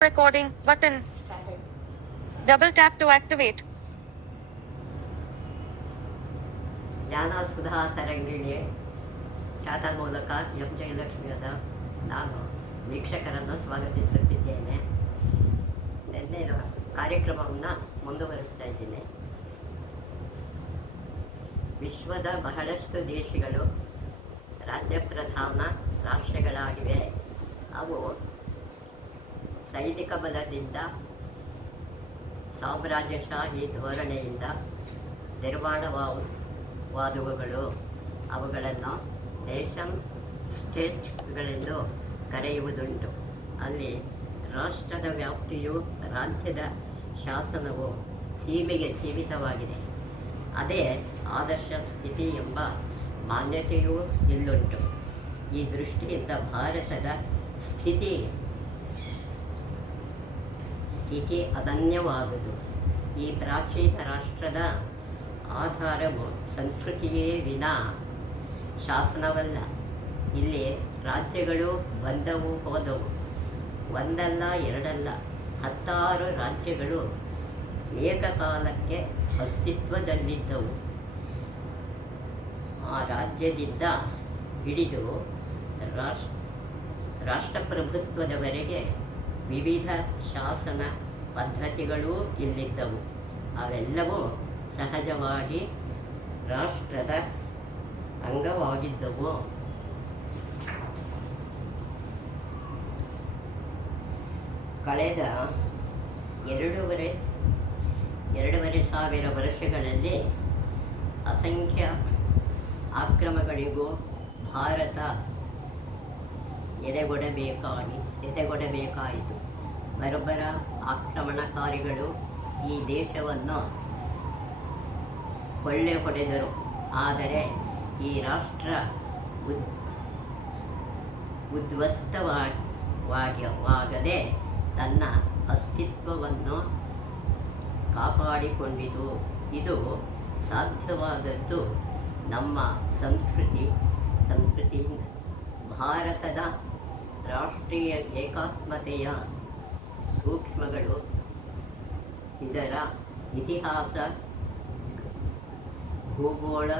Recording button. Double tap to activate. ಜ್ಞಾನ ಸುಧಾ ತರಂಗಿಣಿ ಚಾತನ್ ಮೂಲಕ M ಜಯಲಕ್ಷ್ಮಿಯಾದ ನಾನು ವೀಕ್ಷಕರನ್ನು ಸ್ವಾಗತಿಸುತ್ತಿದ್ದೇನೆ. ನಿನ್ನೆಯ ಕಾರ್ಯಕ್ರಮವನ್ನು ಮುಂದುವರಿಸ್ತಾ ಇದ್ದೀನಿ. ವಿಶ್ವದ ಬಹಳಷ್ಟು ದೇಶಗಳು ರಾಜ್ಯ ಪ್ರಧಾನ ರಾಷ್ಟ್ರಗಳಾಗಿವೆ. ಅವು ಸೈನಿಕ ಬಲದಿಂದ, ಸಾಮ್ರಾಜ್ಯಶಾಹಿ ಧೋರಣೆಯಿಂದ ನಿರ್ಮಾಣವಾದವುಗಳು. ಅವುಗಳನ್ನು ನೇಷನ್ ಸ್ಟೇಟ್ಗಳೆಂದು ಕರೆಯುವುದುಂಟು. ಅಲ್ಲಿ ರಾಷ್ಟ್ರದ ವ್ಯಾಪ್ತಿಯು ರಾಜ್ಯದ ಶಾಸನವು ಸೀಮೆಗೆ ಸೀಮಿತವಾಗಿದೆ. ಅದೇ ಆದರ್ಶ ಸ್ಥಿತಿ ಎಂಬ ಮಾನ್ಯತೆಯೂ ಇಲ್ಲುಂಟು. ಈ ದೃಷ್ಟಿಯಿಂದ ಭಾರತದ ಸ್ಥಿತಿ ಅನನ್ಯವಾದುದು. ಈ ಪ್ರಾಚೀನ ರಾಷ್ಟ್ರದ ಆಧಾರವು ಸಂಸ್ಕೃತಿಯೇ ವಿನಾ ಶಾಸನವಲ್ಲ. ಇಲ್ಲಿ ರಾಜ್ಯಗಳು ಬಂದವು ಹೋದವು. ಒಂದಲ್ಲ ಎರಡಲ್ಲ, 16 ರಾಜ್ಯಗಳು ಏಕಕಾಲಕ್ಕೆ ಅಸ್ತಿತ್ವದಲ್ಲಿದ್ದವು. ಆ ರಾಜ್ಯದಿಂದ ಹಿಡಿದು ರಾಷ್ಟ್ರಪ್ರಭುತ್ವದವರೆಗೆ ವಿವಿಧ ಶಾಸನ ಪದ್ಧತಿಗಳೂ ಇಲ್ಲಿದ್ದವು. ಅವೆಲ್ಲವೂ ಸಹಜವಾಗಿ ರಾಷ್ಟ್ರದ ಅಂಗವಾಗಿದ್ದವು. ಕಳೆದ ಎರಡೂವರೆ ಸಾವಿರ ವರ್ಷಗಳಲ್ಲಿ ಅಸಂಖ್ಯ ಆಕ್ರಮಗಳಿಗೂ ಭಾರತ ಎದೆಗೊಡಬೇಕಾಯಿತು. ಬರಬರ ಆಕ್ರಮಣಕಾರಿಗಳು ಈ ದೇಶವನ್ನು ಕೊಳ್ಳೆ ಹೊಡೆದರು. ಆದರೆ ಈ ರಾಷ್ಟ್ರ ಉದ್ವಸ್ತವಾಗದೆ ತನ್ನ ಅಸ್ತಿತ್ವವನ್ನು ಕಾಪಾಡಿಕೊಂಡಿತು. ಇದು ಸಾಧ್ಯವಾದದ್ದು ನಮ್ಮ ಸಂಸ್ಕೃತಿಯಿಂದ. ಭಾರತದ ರಾಷ್ಟ್ರೀಯ ಏಕಾತ್ಮತೆಯ ಸೂಕ್ಷ್ಮಗಳು ಇದರ ಇತಿಹಾಸ, ಭೂಗೋಳ,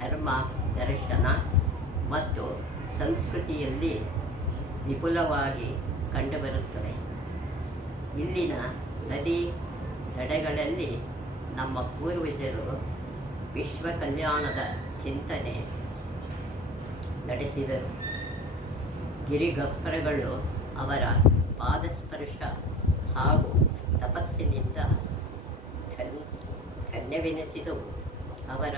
ಧರ್ಮ, ದರ್ಶನ ಮತ್ತು ಸಂಸ್ಕೃತಿಯಲ್ಲಿ ವಿಪುಲವಾಗಿ ಕಂಡುಬರುತ್ತದೆ. ಇಲ್ಲಿನ ನದಿ ದಡಗಳಲ್ಲಿ ನಮ್ಮ ಪೂರ್ವಜರು ವಿಶ್ವ ಕಲ್ಯಾಣದ ಚಿಂತನೆ ನಡೆಸಿದರು. ಗಿರಿಗಪ್ಪರಗಳು ಅವರ ಪಾದಸ್ಪರ್ಶ ಹಾಗೂ ತಪಸ್ಸಿನಿಂದ ಧನ್ಯವೆನಿಸಿದವು. ಅವರ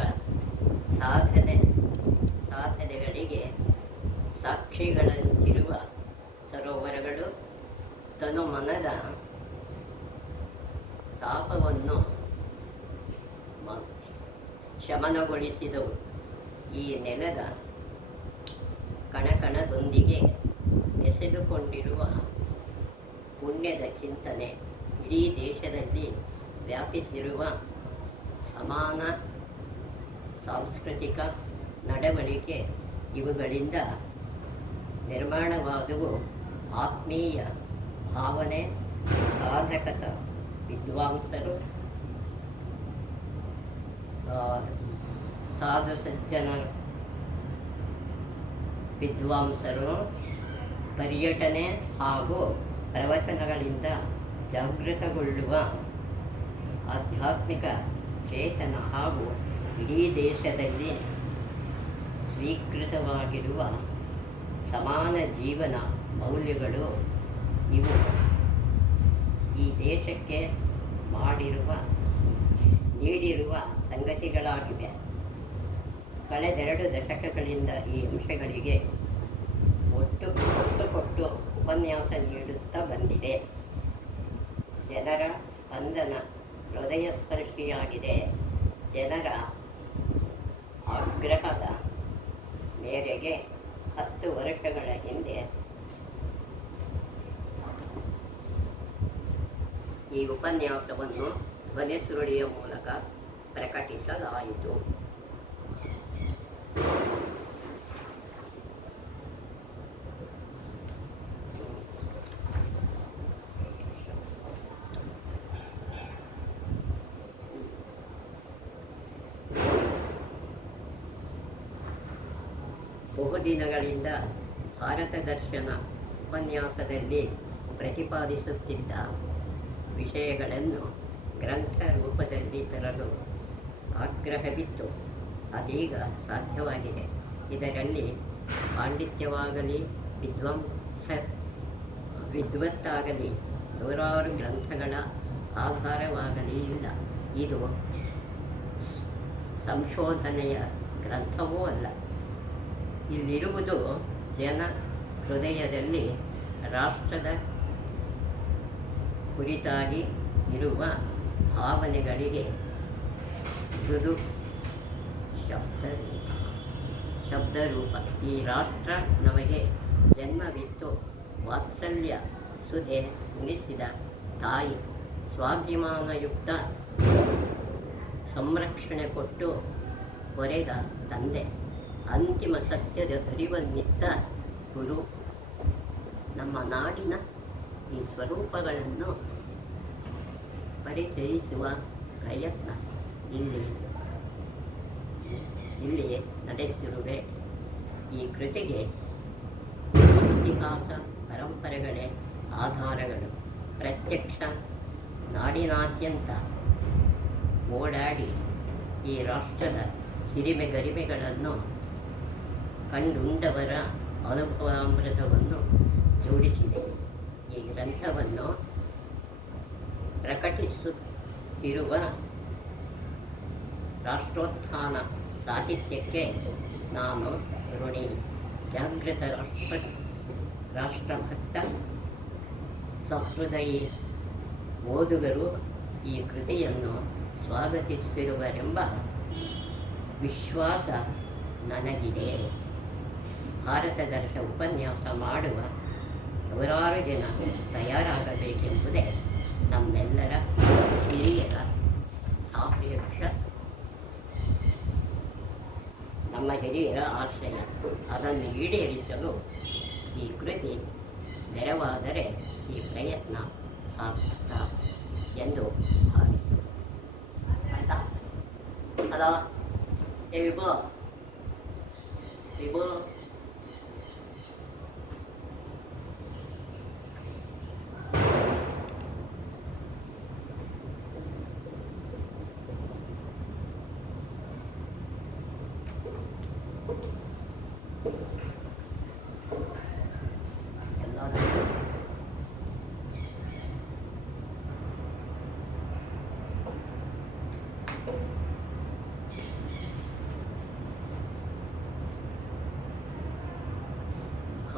ಸಾಧನೆಗಳಿಗೆ ಸಾಕ್ಷಿಗಳಂತಿರುವ ಸರೋವರಗಳು ತನುಮನದ ತಾಪವನ್ನು ಶಮನಗೊಳಿಸಿದವು. ಈ ನೆಲದ ಕಣಕಣದೊಂದಿಗೆ ಬೆಸೆದುಕೊಂಡಿರುವ ಪುಣ್ಯದ ಚಿಂತನೆ ಇಡೀ ದೇಶದಲ್ಲಿ ವ್ಯಾಪಿಸಿರುವ ಸಮಾನ ಸಾಂಸ್ಕೃತಿಕ ನಡವಳಿಕೆ ಇವುಗಳಿಂದ ನಿರ್ಮಾಣವಾದವು. ಆತ್ಮೀಯ ಭಾವನೆ, ಸಾಧಕತ ವಿದ್ವಾಂಸರು, ಸಾಧು ಸಜ್ಜನ ವಿದ್ವಾಂಸರು ಪರ್ಯಟನೆ ಹಾಗೂ ಪ್ರವಚನಗಳಿಂದ ಜಾಗೃತಗೊಳ್ಳುವ ಆಧ್ಯಾತ್ಮಿಕ ಚೇತನ ಹಾಗೂ ಇಡೀ ದೇಶದಲ್ಲಿ ಸ್ವೀಕೃತವಾಗಿರುವ ಸಮಾನ ಜೀವನ ಮೌಲ್ಯಗಳು ಇವು ಈ ದೇಶಕ್ಕೆ ನೀಡಿರುವ ಸಂಗತಿಗಳಾಗಿವೆ. ಕಳೆದೆರಡು ದಶಕಗಳಿಂದ ಈ ಅಂಶಗಳಿಗೆ ಒತ್ತು ಕೊಟ್ಟು ಉಪನ್ಯಾಸ ನೀಡುತ್ತಾ ಬಂದಿದೆ. ಜನರ ಸ್ಪಂದನ ಹೃದಯಸ್ಪರ್ಶಿಯಾಗಿದೆ. ಜನರ ಆಗ್ರಹದ ಮೇರೆಗೆ 10 ವರ್ಷಗಳ ಹಿಂದೆ ಈ ಉಪನ್ಯಾಸವನ್ನು ಧ್ವನಿ ಸುರುಳಿಯ ಮೂಲಕ ಪ್ರಕಟಿಸಲಾಯಿತು. ಬಹುದಿನಗಳಿಂದ ಭಾರತ ದರ್ಶನ ಉಪನ್ಯಾಸದಲ್ಲಿ ಪ್ರತಿಪಾದಿಸುತ್ತಿದ್ದ ವಿಷಯಗಳನ್ನು ಗ್ರಂಥ ರೂಪದಲ್ಲಿ ತರಲು ಆಗ್ರಹವಿತ್ತು. ಅದೀಗ ಸಾಧ್ಯವಾಗಿದೆ. ಇದರಲ್ಲಿ ಪಾಂಡಿತ್ಯವಾಗಲಿ ವಿದ್ವತ್ತಾಗಲಿ ನೂರಾರು ಗ್ರಂಥಗಳ ಆಧಾರವಾಗಲಿ ಇಲ್ಲ. ಇದು ಸಂಶೋಧನೆಯ ಗ್ರಂಥವೂ ಅಲ್ಲ. ಇಲ್ಲಿರುವುದು ಜನ ಹೃದಯದಲ್ಲಿ ರಾಷ್ಟ್ರದ ಕುರಿತಾಗಿ ಇರುವ ಭಾವನೆಗಳಿಗೆ ಮೃದು ಶಬ್ದರೂಪ. ಈ ರಾಷ್ಟ್ರ ನಮಗೆ ಜನ್ಮವಿತ್ತು, ವಾತ್ಸಲ್ಯ ಸುಧೆ ಉಣಿಸಿದ ತಾಯಿ, ಸ್ವಾಭಿಮಾನಯುಕ್ತ ಸಂರಕ್ಷಣೆ ಕೊಟ್ಟು ಪೊರೆದ ತಂದೆ, ಅಂತಿಮ ಸತ್ಯದ ಅರಿವನ್ನಿತ್ತ ಗುರು. ನಮ್ಮ ನಾಡಿನ ಈ ಸ್ವರೂಪಗಳನ್ನು ಪರಿಚಯಿಸುವ ಪ್ರಯತ್ನ ಇಲ್ಲಿ ನಡೆಸಿರುವೆ. ಈ ಕೃತಿಗೆ ಇತಿಹಾಸ ಪರಂಪರೆಗಳೇ ಆಧಾರಗಳು. ಪ್ರತ್ಯಕ್ಷ ನಾಡಿನಾದ್ಯಂತ ಓಡಾಡಿ ಈ ರಾಷ್ಟ್ರದ ಹಿರಿಮೆ ಗರಿಮೆಗಳನ್ನು ಕಂಡುಂಡವರ ಅನುಭವಾಮೃತವನ್ನು ಜೋಡಿಸಿದೆ. ಈ ಗ್ರಂಥವನ್ನು ಪ್ರಕಟಿಸುತ್ತಿರುವ ರಾಷ್ಟ್ರೋತ್ಥಾನ ಸಾಹಿತ್ಯಕ್ಕೆ ನಾನು ಋಣಿ. ಜಾಗೃತ ರಾಷ್ಟ್ರಭಕ್ತ ಸಹೃದಯಿ ಓದುಗರು ಈ ಕೃತಿಯನ್ನು ಸ್ವಾಗತಿಸಿರುವರೆಂಬ ವಿಶ್ವಾಸ ನನಗಿದೆ. ಭಾರತ ದರ್ಶ ಉಪನ್ಯಾಸ ಮಾಡುವ ನೂರಾರು ಜನ ತಯಾರಾಗಬೇಕೆಂಬುದೇ ನಮ್ಮೆಲ್ಲರ ಹಿರಿಯರ ಸಾಪೇಕ್ಷ ನಮ್ಮ ಹಿರಿಯರ ಆಶಯ. ಅದನ್ನು ಈಡೇರಿಸಲು ಈ ಕೃತಿ ನೆರವಾದರೆ ಈ ಪ್ರಯತ್ನ ಸಾರ್ಥಕ ಎಂದು ಭಾವಿಸಿ. ಆಯಿತಾ? ಅದ ವಿಭೋ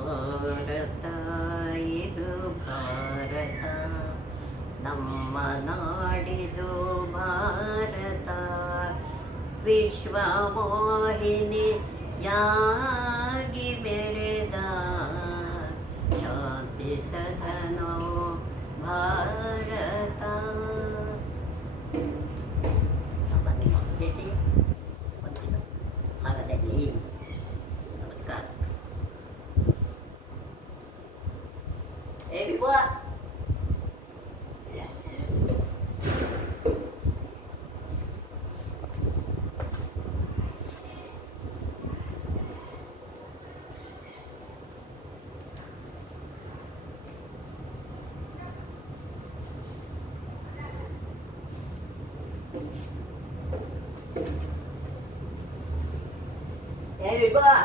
ಭಾರತ ಇದು ಭಾರತ, ನಮ್ಮ ನಾಡಿದು ಭಾರತ, ವಿಶ್ವಮೋಹಿನಿಯಾಗಿ ಮೆರೆದ ಶಾಂತಿ ಸದನೋ ಭಾರತ. ನಮ್ಮ ನಿಮ್ಮ ಭೇಟಿ ಹೊಂದಿದ ಭಾಗದಲ್ಲಿ ನಮಸ್ಕಾರ. Everyone. Everyone.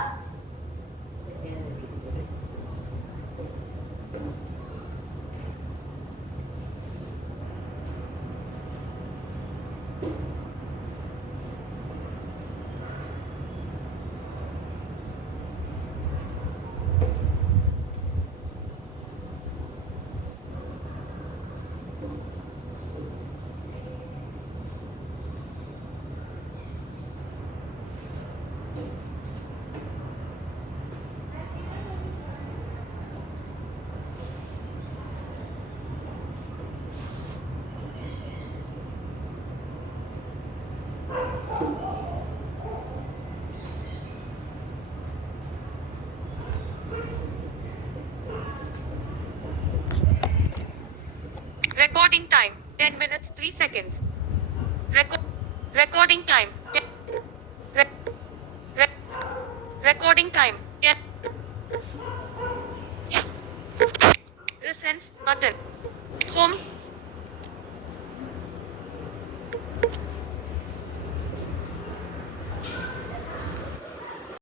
Recording time 10 minutes 3 seconds. Recording time. Recording time Get. Recents button. Home